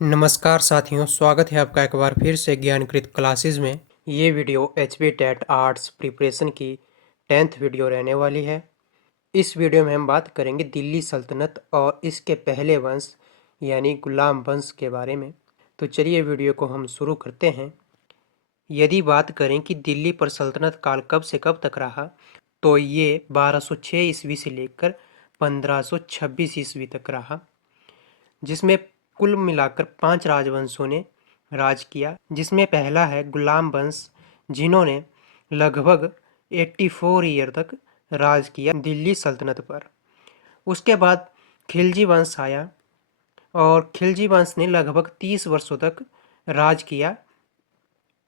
नमस्कार साथियों, स्वागत है आपका एक बार फिर से ज्ञानकृत क्लासेस में। ये video HP TET arts preparation की 10th वीडियो रहने वाली है। इस वीडियो में हम बात करेंगे दिल्ली सल्तनत और इसके पहले वंश यानी गुलाम वंश के बारे में। तो चलिए वीडियो को हम शुरू करते हैं। यदि बात करें कि दिल्ली पर सल्तनत काल कब से कब तक रहा, तो ये 1206 ईस्वी से लेकर 1526 ईस्वी तक रहा, जिसमें कुल मिलाकर 5 राजवंशों ने राज किया। जिसमें पहला है गुलाम वंश, जिन्होंने लगभग 84 ईयर तक राज किया दिल्ली सल्तनत पर। उसके बाद खिलजी वंश आया और खिलजी वंश ने लगभग 30 वर्षों तक राज किया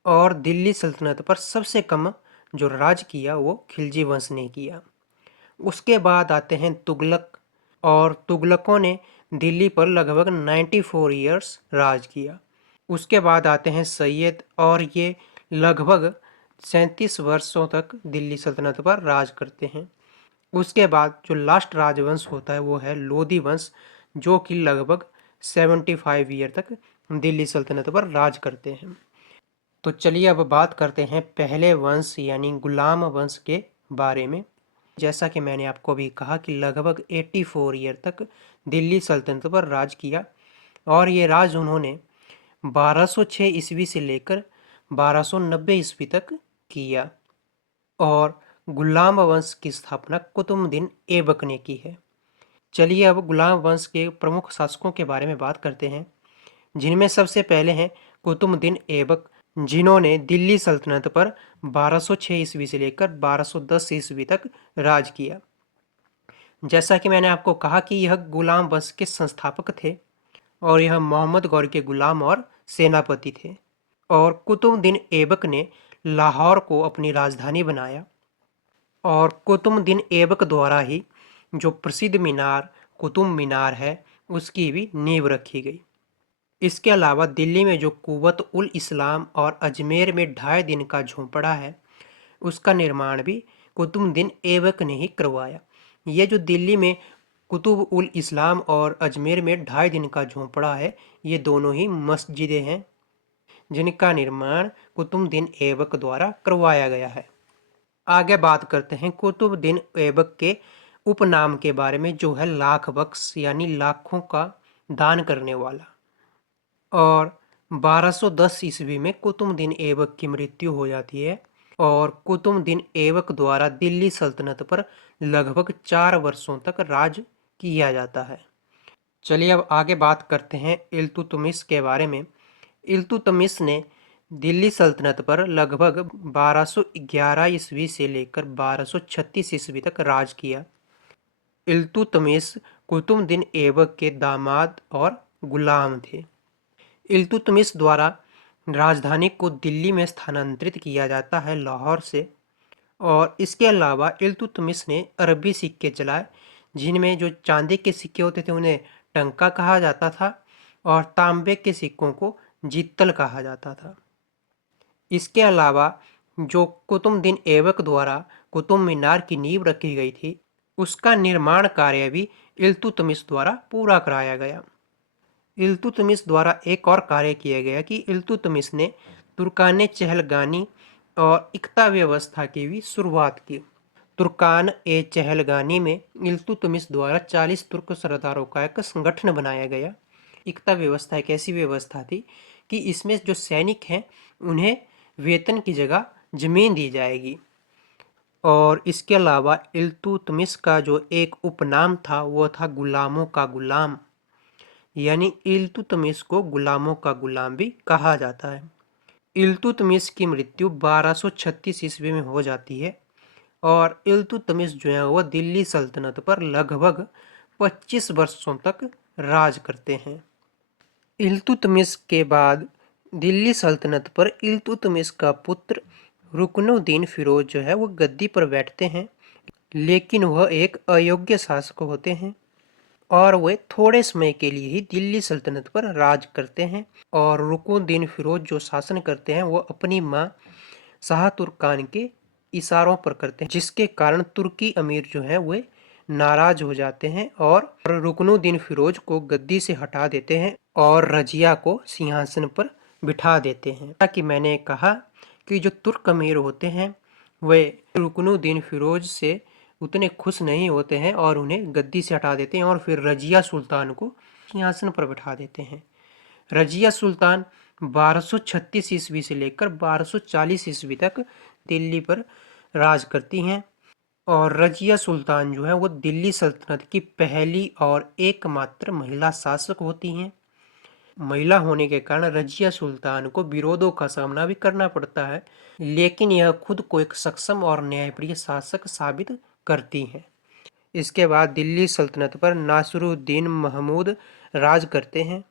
और दिल्ली सल्तनत पर सबसे कम जो राज किया वो खिलजी वंश ने किया। उसके बाद आते हैं तुगलक, और तुगलकों ने दिल्ली पर लगभग 94 ईयर्स राज किया। उसके बाद आते हैं सैयद, और ये लगभग 37 वर्षों तक दिल्ली सल्तनत पर राज करते हैं। उसके बाद जो लास्ट राजवंश होता है वो है लोधी वंश, जो कि लगभग 75 ईयर तक दिल्ली सल्तनत पर राज करते हैं। तो चलिए अब बात करते हैं पहले वंश यानी गुलाम वंश के बारे में। जैसा कि मैंने आपको अभी कहा कि लगभग 84 ईयर तक दिल्ली सल्तनत पर राज किया, और ये राज उन्होंने 1206 ईस्वी से लेकर 1290 ईस्वी तक किया। और गुलाम वंश की स्थापना कुतुबुद्दीन ऐबक ने की है। चलिए अब गुलाम वंश के प्रमुख शासकों के बारे में बात करते हैं, जिनमें सबसे पहले हैं कुतुबुद्दीन ऐबक, जिन्होंने दिल्ली सल्तनत पर 1206 ईस्वी से लेकर 1210 ईस्वी तक राज किया। जैसा कि मैंने आपको कहा कि यह गुलाम वंश के संस्थापक थे, और यह मोहम्मद गौर के गुलाम और सेनापति थे। और कुतुबुद्दीन ऐबक ने लाहौर को अपनी राजधानी बनाया, और कुतुबुद्दीन ऐबक द्वारा ही जो प्रसिद्ध मीनार कुतुब मीनार है उसकी भी नींव रखी गई। इसके अलावा दिल्ली में जो कुव्वत उल इस्लाम और अजमेर में 2.5 दिन का झोंपड़ा है, उसका निर्माण भी कुतुबुद्दीन ऐबक ने ही करवाया। ये जो दिल्ली में कुतुब उल इस्लाम और अजमेर में 2.5 दिन का झोंपड़ा है, ये दोनों ही मस्जिदें हैं जिनका निर्माण कुतुबुद्दीन ऐबक द्वारा करवाया गया है। आगे बात करते हैं कुतुबुद्दीन ऐबक के उपनाम के बारे में, जो है लाख बख्श यानी लाखों का दान करने वाला। और 1210 ईस्वी में कुतुबुद्दीन ऐबक की मृत्यु हो जाती है, और कुतुबुद्दीन ऐबक द्वारा दिल्ली सल्तनत पर लगभग 4 वर्षों तक राज किया जाता है। चलिए अब आगे बात करते हैं इल्तुतमिश के बारे में। इल्तुतमिश ने दिल्ली सल्तनत पर लगभग 1211 ईस्वी से लेकर 1236 ईस्वी तक राज किया। इल्तुतमिश कुतुबुद्दीन ऐबक के दामाद और गुलाम थे। इल्तुतमिश द्वारा राजधानी को दिल्ली में स्थानांतरित किया जाता है लाहौर से, और इसके अलावा इल्तुतमिश ने अरबी सिक्के चलाए, जिनमें जो चांदी के सिक्के होते थे उन्हें टंका कहा जाता था, और तांबे के सिक्कों को जित्तल कहा जाता था। इसके अलावा जो कुतुबुद्दीन ऐबक द्वारा कुतुब मीनार की नींव रखी गई थी, उसका निर्माण कार्य भी इल्तुतमिश द्वारा पूरा कराया गया। इल्तुतमिश द्वारा एक और कार्य किया गया कि इल्तुतमिश ने तुर्कान चहलगानी और इक्ता व्यवस्था की भी शुरुआत की। तुर्कान ए चहलगानी में इल्तुतमिश द्वारा 40 तुर्क सरदारों का एक संगठन बनाया गया। इक्ता व्यवस्था एक ऐसी व्यवस्था थी कि इसमें जो सैनिक हैं उन्हें वेतन की जगह जमीन दी जाएगी। और इसके अलावा इल्तुतमिश का जो एक उपनाम था वो था गुलामों का गुलाम, यानी इल्तुतमिश को गुलामों का गुलाम भी कहा जाता है। इल्तुतमिश की मृत्यु 1236 ईस्वी में हो जाती है, और इल्तुतमिश जो है वो दिल्ली सल्तनत पर लगभग 25 वर्षों तक राज करते हैं। इल्तुतमिश के बाद दिल्ली सल्तनत पर इल्तुतमिश का पुत्र रुकनुद्दीन फिरोज जो है वो गद्दी पर बैठते हैं, लेकिन वह एक अयोग्य शासक होते हैं, और वे थोड़े समय के लिए ही दिल्ली सल्तनत पर राज करते हैं। और रुकनुद्दीन फिरोज जो शासन करते हैं वो अपनी माँ शाह तुर्कान के इशारों पर करते हैं, जिसके कारण तुर्की अमीर जो हैं वे नाराज हो जाते हैं और रुकनुद्दीन फिरोज को गद्दी से हटा देते हैं और रजिया को सिंहासन पर बिठा देते हैं। ताकि मैंने कहा कि जो तुर्क अमीर होते हैं वे रुकनुद्दीन फिरोज से उतने खुश नहीं होते हैं और उन्हें गद्दी से हटा देते हैं और फिर रजिया सुल्तान को सिंहासन पर बिठा देते हैं। रजिया सुल्तान 1236 ईस्वी से लेकर 1240 ईस्वी तक दिल्ली पर राज करती हैं और रजिया सुल्तान जो है वो दिल्ली सल्तनत की पहली और एकमात्र महिला शासक होती हैं। महिला होने के कारण रजिया सुल्तान को विरोधों का सामना भी करना पड़ता है, लेकिन यह खुद को एक सक्षम और न्यायप्रिय शासक साबित करती हैं। इसके बाद दिल्ली सल्तनत पर नासिरुद्दीन महमूद राज करते हैं।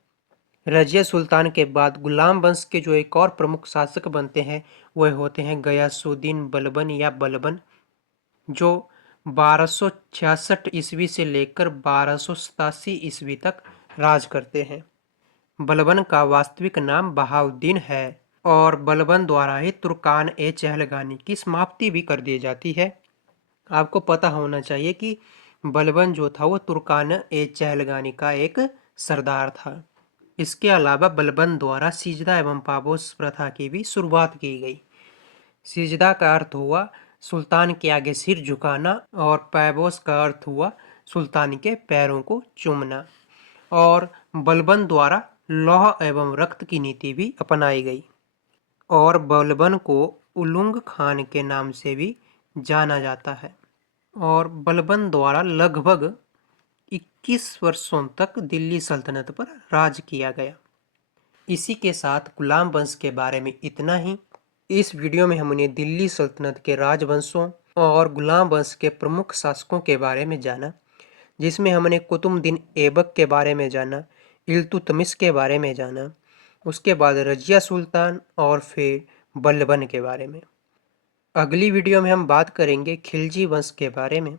रजिया सुल्तान के बाद गुलाम वंश के जो एक और प्रमुख शासक बनते हैं वह होते हैं गयासुद्दीन बलबन या बलबन, जो 1266 ईस्वी से लेकर 1287 ईस्वी तक राज करते हैं। बलबन का वास्तविक नाम बहाउद्दीन है और बलबन द्वारा ही तुर्कान ए चहलगानी की समाप्ति भी कर दी जाती है। आपको पता होना चाहिए कि बलबन जो था वो तुर्कान ए चहलगानी का एक सरदार था। इसके अलावा बलबन द्वारा सिजदा एवं पापोस प्रथा की भी शुरुआत की गई। सिजदा का अर्थ हुआ सुल्तान के आगे सिर झुकाना और पैबोस का अर्थ हुआ सुल्तान के पैरों को चूमना। और बलबन द्वारा लौह एवं रक्त की नीति भी अपनाई गई और बलबन को उलुंग खान के नाम से भी जाना जाता है। और बलबन द्वारा लगभग 21 वर्षों तक दिल्ली सल्तनत पर राज किया गया। इसी के साथ गुलाम वंश के बारे में इतना ही। इस वीडियो में हमने दिल्ली सल्तनत के राजवंशों और गुलाम वंश के प्रमुख शासकों के बारे में जाना, जिसमें हमने कुतुबुद्दीन ऐबक के बारे में जाना, इल्तुतमिश के बारे में जाना, उसके बाद रजिया सुल्तान और फिर बलबन के बारे में। अगली वीडियो में हम बात करेंगे खिलजी वंश के बारे में।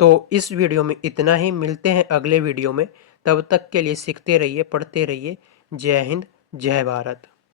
तो इस वीडियो में इतना ही। मिलते हैं अगले वीडियो में। तब तक के लिए सीखते रहिए, पढ़ते रहिए। जय हिंद, जय भारत।